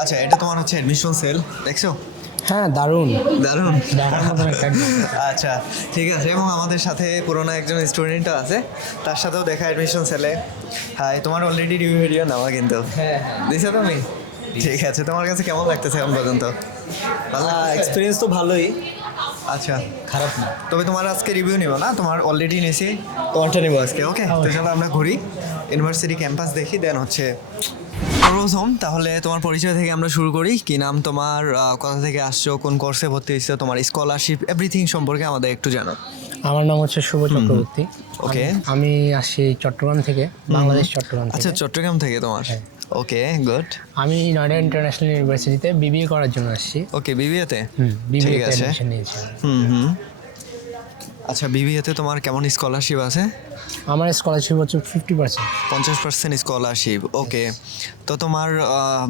আচ্ছা, এটা তোমার হচ্ছে অ্যাডমিশন সেল, দেখছো? হ্যাঁ, দারুণ দারুণ। দেখার মতন একটা আচ্ছা, ঠিক আছে। এবং আমাদের সাথে পুরোনো একজন স্টুডেন্টও আছে, তার সাথেও দেখা অ্যাডমিশন সেলে। হাই, তোমার অলরেডি রিভিউ ভিডিও নেওয়া কিন্তু দিছো তুমি? ঠিক আছে, তোমার কাছে কেমন লাগতেছে এখন পর্যন্ত? এক্সপিরিয়েন্স তো ভালোই, আচ্ছা, খারাপ না। তবে তোমার আজকে রিভিউ নিব না, তোমার অলরেডি নিয়েছি, তোমারটা নিবো আজকে। ওকে, তো চলো আমরা ঘুরি, ইউনিভার্সিটি ক্যাম্পাস দেখি, দেন হচ্ছে প্রথম তাহলে তোমার পরিচয় থেকে আমরা শুরু করি। কি নাম তোমার, কোথা থেকে আসছো, কোন কোর্সে ভর্তি হয়েছো, তোমার স্কলারশিপ এভরিথিং সম্পর্কে আমাদের একটু জানো। আমার নাম হচ্ছে শুভ চক্রবর্তী। ওকে, আমি আসছি চট্টগ্রাম থেকে, বাংলাদেশ চট্টগ্রাম আচ্ছা, থেকে। চট্টগ্রাম থেকে তোমার। হ্যাঁ। ওকে, গুড। আমি নয়ডা ইন্টারন্যাশনাল ইউনিভার্সিটিতে বিবিএ করার জন্য আসছি। ওকে, বিবিএতে। বিবিএ ঠিক তে আছে। অ্যাডমিশন নিয়েছি আমি। হুম। আচ্ছা, বিবিএতে তোমার কেমন স্কলারশিপ আছে? আমার স্কলারশিপ হচ্ছে 50%। 50% স্কলারশিপ। ওকে, তো তোমার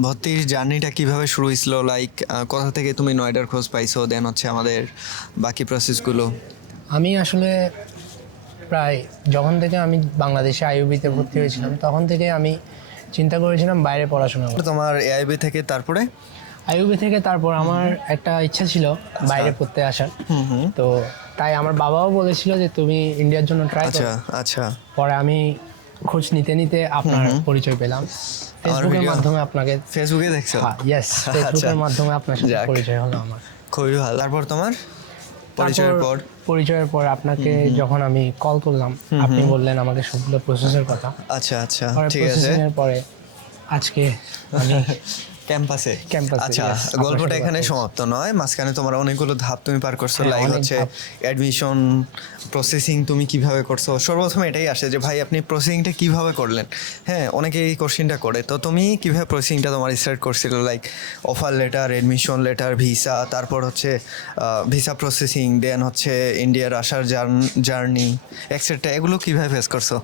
ভর্তির জার্নিটা কিভাবে শুরু হয়েছিল? লাইক কোথা থেকে তুমি নয়ডার খোঁজ পাইছো, দেন হচ্ছে আমাদের বাকি প্রসেসগুলো। আমি আসলে প্রায় যখন থেকে আমি বাংলাদেশে আইইউবিতে ভর্তি হয়েছিলাম তখন থেকে আমি চিন্তা করেছিলাম বাইরে পড়াশোনা করব। তোমার এআইবি থেকে তারপরে? আইইউবি থেকে তারপর আমার একটা ইচ্ছা ছিল বাইরে পড়তে আসার। তো তাই আমার বাবাও বলেছিল যে তুমি ইন্ডিয়ার জন্য ট্রাই আচ্ছা করো। আচ্ছা, পরে আমি খোঁজ নিতে নিতে আপনার পরিচয় পেলাম ফেসবুকের video- মাধ্যমে। আপনাকে ফেসবুকে দেখছো? ইয়েস, ফেসবুকের মাধ্যমে আপনার সাথে যাক। পরিচয় হলো আমার। খুবই ভালো। তারপর তোমার পরিচয়ের পর? পরিচয়ের পর আপনাকে যখন আমি কল করলাম, আপনি বললেন আমাকে সবগুলো প্রসেসের কথা। আচ্ছা আচ্ছা, পরে ঠিক আছে। প্রসেসিং এর পরে আজকে আমি ক্যাম্পাসে। ক্যাম্পাসে, আচ্ছা, yes, আপনার গল্পটা সাথে এখানে কথা সমাপ্ত নয়, মাঝখানে তোমার অনেকগুলো ধাপ তুমি পার করছো। হ্যাঁ, লাইক অনেক হচ্ছে ধাপ। অ্যাডমিশন প্রসেসিং তুমি কিভাবে করছো। সর্বপ্রথমে এটাই আসে যে ভাই আপনি প্রসেসিংটা কিভাবে করলেন। হ্যাঁ, অনেকে এই কোশ্চেনটা করে, তো তুমি কিভাবে প্রসেসিংটা তোমার স্টার্ট করছিল? Like offer letter, admission letter, visa, তারপর হচ্ছে ভিসা প্রসেসিং, দেন হচ্ছে ইন্ডিয়ার আসার জার্নি এক্সেট্রা, এগুলো কিভাবে ফেস করছো?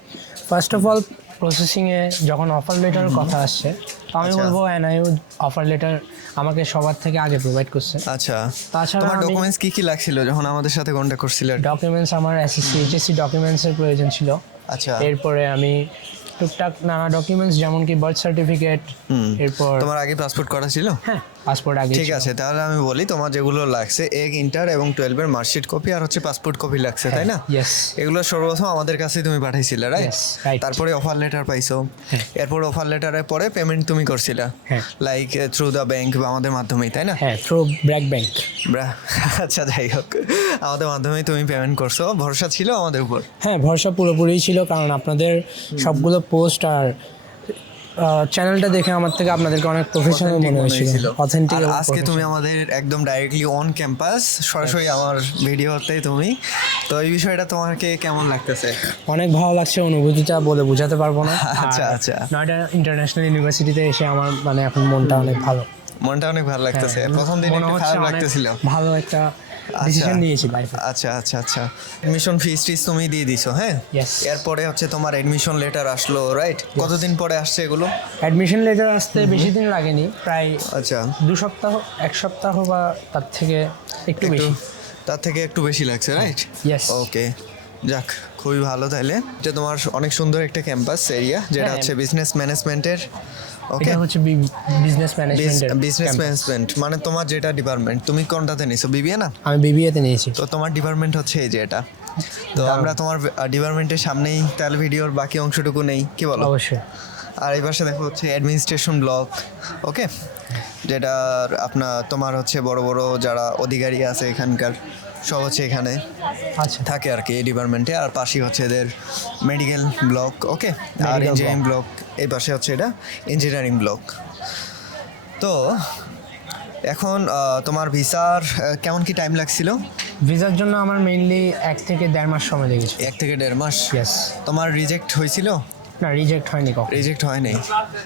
ফার্স্ট অফ অল প্রসেসিংয়ে যখন অফার লেটারের কথা আসছে, তো আমি আচ্ছা। বলবো এনআইইউ অফার লেটার আমাকে সবার থেকে আগে প্রোভাইড করছে। আচ্ছা, তাছাড়া তোমার আমি- ডকুমেন্টস কি কি লাগছিল যখন আমাদের সাথে কন্ট্যাক্ট করছিলে? ডকুমেন্টস আমার এসএসসি এইচএসসি ডকুমেন্টসের প্রয়োজন ছিল। আচ্ছা, এরপরে আমি টুকটাক নানা ডকুমেন্টস যেমন কি বার্থ সার্টিফিকেট, এরপর তোমার আগে পাসপোর্ট করা ছিল? হ্যাঁ পাসপোর্ট আগে ঠিক ছিল। আছে, তাহলে আমি বলি তোমার যেগুলো লাগছে, ইন্টার এবং 12-এর মার্কশিট কপি আর হচ্ছে পাসপোর্ট কপি লাগছে, তাই না? ইয়েস, এগুলো সর্বপ্রথম আমাদের কাছে তুমি পাঠাইছিলে, রাইট? Yes, right. তারপরে অফার লেটার পাইছো। হ্যাঁ। এরপর অফার লেটারের পরে পেমেন্ট তুমি করছিলা, হ্যাঁ। লাইক থ্রু দ্য ব্যাংক বা আমাদের মাধ্যমেই, তাই না? হ্যাঁ, থ্রু ব্র্যাক ব্যাংক। আচ্ছা, যাই হোক, আমাদের মাধ্যমেই তুমি পেমেন্ট করছো। ভরসা ছিল আমাদের উপর? হ্যাঁ, ভরসা পুরোপুরি ছিল, কারণ আপনাদের সবগুলো পোস্ট আর চ্যানেলটা দেখে আমার থেকে আপনাদেরকে অনেক প্রফেশনাল মনে হয়েছিল, অথেন্টিক। আর আজকে তুমি আমাদের একদম ডাইরেক্টলি অন ক্যাম্পাস, সরাসরি আমার ভিডিওতে তুমি, তো এই বিষয়টা তোমাকে কেমন লাগতেছে? অনেক ভালো লাগছে, অনুভূতিটা বলে বোঝাতে পারবো না। আচ্ছা, আর আচ্ছা। নয়ডা ইন্টারন্যাশনাল ইউনিভার্সিটিতে এসে আমার মানে এখন মনটা অনেক ভালো। মনটা অনেক ভালো লাগতেছে। হ্যাঁ, প্রথম দিন মনে একটু হচ্ছে খারাপ অনেক লাগতেছিল। ভালো একটা ডিসিশন নিয়েছি লাইফে। আচ্ছা আচ্ছা আচ্ছা, অ্যাডমিশন ফিস তুমি দিয়ে দিছো, হ্যাঁ? Yes. এরপরে হচ্ছে তোমার অ্যাডমিশন লেটার আসলো, রাইট? কতদিন পরে আসছে এগুলো? অ্যাডমিশন লেটার আসতে বেশি দিন লাগেনি, প্রায় আচ্ছা, 2 সপ্তাহ 1 সপ্তাহ বা তার থেকে একটু বেশি। তার থেকে একটু বেশি লাগছে, রাইট? Yes. ওকে, যাক, খুবই ভালো। তাইলে এটা তোমার অনেক সুন্দর একটা ক্যাম্পাস এরিয়া, যেটা হ্যাঁ। হচ্ছে বিজনেস ম্যানেজমেন্টের। ওকে, এটা হচ্ছে বিজনেস ম্যানেজমেন্টের বিজনেস ম্যানেজমেন্ট মানে তোমার যেটা ডিপার্টমেন্ট, তুমি কোনটাতে নিছো? বিবিএ না? আমি বিবিএতে নিয়েছি। তো তোমার ডিপার্টমেন্ট হচ্ছে এই যে এটা। তো আমরা তোমার ডিপার্টমেন্টের সামনেই তাহলে ভিডিওর বাকি অংশটুকু নেই, কি বলো? অবশ্যই। আর এই পাশে দেখো হচ্ছে অ্যাডমিনিস্ট্রেশন ব্লক। ওকে, যেটার তোমার হচ্ছে বড় বড় যারা অধিকারী আছে এখানকার সব হচ্ছে এখানে আচ্ছা, থাকে আর কি, এই ডিপার্টমেন্টে। আর পাশেই হচ্ছে এদের মেডিকেল ব্লক। ওকে, আর Medical ইঞ্জিনিয়ারিং ব্লক এই পাশে হচ্ছে এটা ইঞ্জিনিয়ারিং ব্লক। তো এখন তোমার ভিসার কেমন কি টাইম লাগছিল? ভিসার জন্য আমার মেইনলি 1 থেকে 1.5 মাস সময় লেগেছে। 1 থেকে 1.5 মাস। ইয়েস। তোমার রিজেক্ট হয়েছিল? না, রিজেক্ট হয়নি কখনো। রিজেক্ট হয় নাই।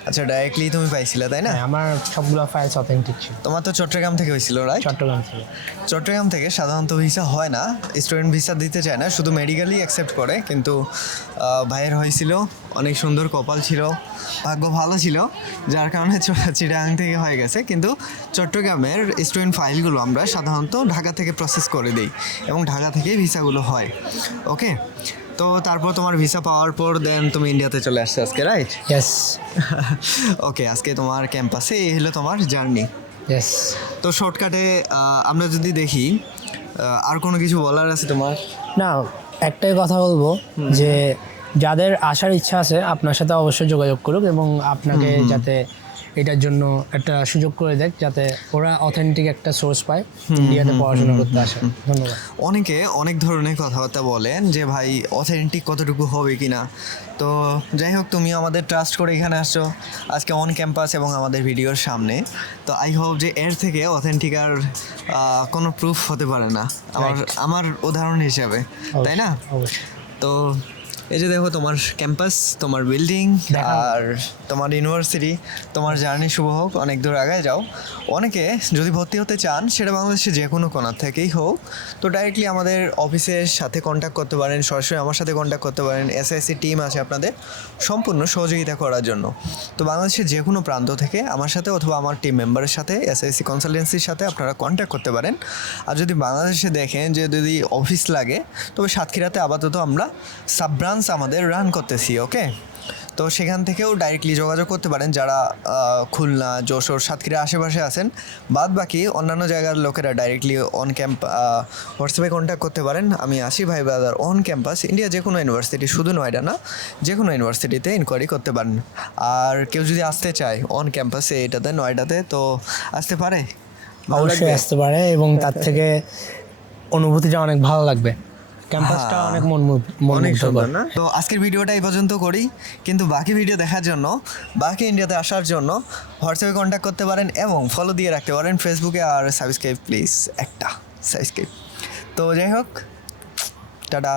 আচ্ছা, ডাইরেক্টলি তুমি পাইছিলে, তাই না? হ্যাঁ, আমার সবগুলো ফাইলস অথেন্টিক ছিল। তোমার তো চট্টগ্রাম থেকে হয়েছিল, রাইট? চট্টগ্রাম থেকে। চট্টগ্রাম থেকে সাধারণত ভিসা হয় না, স্টুডেন্ট ভিসা দিতে চায় না, শুধু মেডিকেলই অ্যাকসেপ্ট করে। কিন্তু ভাইয়ের হয়েছিল, অনেক সুন্দর কপাল ছিল, ভাগ্য ভালো ছিল, যার কারণে চিটাগাং থেকে হয়ে গেছে। কিন্তু চট্টগ্রামের স্টুডেন্ট ফাইলগুলো আমরা সাধারণত ঢাকা থেকে প্রসেস করে দিই এবং ঢাকা থেকেই ভিসাগুলো হয়। ওকে, তো তারপর তোমার ভিসা পাওয়ার পর দেন তুমি ইন্ডিয়াতে চলে আসছো আজকে, রাইট? ইয়েস। ওকে, আজকে তোমার ক্যাম্পাসে এই হলো তোমার জার্নি। ইয়েস। তো শর্টকাটে আমরা যদি দেখি আর কোনো কিছু বলার আছে তোমার? না, একটাই কথা বলবো যে যাদের আসার ইচ্ছা আছে আপনার সাথে অবশ্যই যোগাযোগ করুক এবং আপনাকে যাতে এটার জন্য একটা সুযোগ করে দেখ, যাতে ওরা অথেন্টিক একটা সোর্স পায় ইন্ডিয়াতে পড়াশোনা করতে আসে। ধন্যবাদ। অনেকে অনেক ধরনের কথাবার্তা বলেন যে ভাই অথেন্টিক কতটুকু হবে কি না। তো যাই হোক, তুমি আমাদের ট্রাস্ট করে এখানে আসছো আজকে অন ক্যাম্পাস এবং আমাদের ভিডিওর সামনে। তো আই হোপ যে এর থেকে অথেন্টিক আর কোনো প্রুফ হতে পারে না আমার উদাহরণ হিসাবে, তাই না? অবশ্যই। তো এই যে দেখো তোমার ক্যাম্পাস, তোমার বিল্ডিং আর তোমার ইউনিভার্সিটি, তোমার জার্নি শুভ হোক, অনেক দূর আগায় যাও। অনেকে যদি ভর্তি হতে চান সেটা বাংলাদেশে যে কোনো কোণার থেকেই হোক, তো ডাইরেক্টলি আমাদের অফিসের সাথে কন্ট্যাক্ট করতে পারেন, সরাসরি আমার সাথে কন্ট্যাক্ট করতে পারেন। এসআইসি টিম আছে আপনাদের সম্পূর্ণ সহযোগিতা করার জন্য। তো বাংলাদেশের যে কোনো প্রান্ত থেকে আমার সাথে অথবা আমার টিম মেম্বারের সাথে এসআইসি কনসালটেন্সির সাথে আপনারা কন্ট্যাক্ট করতে পারেন। আর যদি বাংলাদেশে দেখেন যে যদি অফিস লাগে, তবে সাতক্ষীরাতে আপাতত আমরা সাব ব্রাঞ্চ আমাদের রান করতেছি। ওকে, তো সেখান থেকেও ডাইরেক্টলি যোগাযোগ করতে পারেন যারা খুলনা, যশোর, সাতক্ষীরা আশেপাশে আছেন। বাদ বাকি অন্যান্য জায়গার লোকেরা ডাইরেক্টলি অন ক্যাম্প হোয়াটসঅ্যাপে কন্ট্যাক্ট করতে পারেন। আমি আসি ভাই ব্রাদার অন ক্যাম্পাস, ইন্ডিয়া যে কোনো ইউনিভার্সিটি, শুধু নয়ডা না, যে কোনো ইউনিভার্সিটিতে ইনকোয়ারি করতে পারেন। আর কেউ যদি আসতে চায় অন ক্যাম্পাসে, এটাতে নয়ডাতে, তো আসতে পারে, অবশ্যই আসতে পারে এবং তার থেকে অনুভূতিটা অনেক ভালো লাগবে। ক্যাম্পাসটা অনেক অনেক সুন্দর মনমুগ্ধকর। না? তো আজকের ভিডিওটা এই পর্যন্ত করি, কিন্তু বাকি ভিডিও দেখার জন্য, বাকি ইন্ডিয়াতে আসার জন্য হোয়াটসঅ্যাপে কন্ট্যাক্ট করতে পারেন এবং ফলো দিয়ে রাখতে পারেন ফেসবুকে। আর সাবস্ক্রাইব প্লিজ, একটা সাবস্ক্রাইব। তো যাই হোক, টাটা।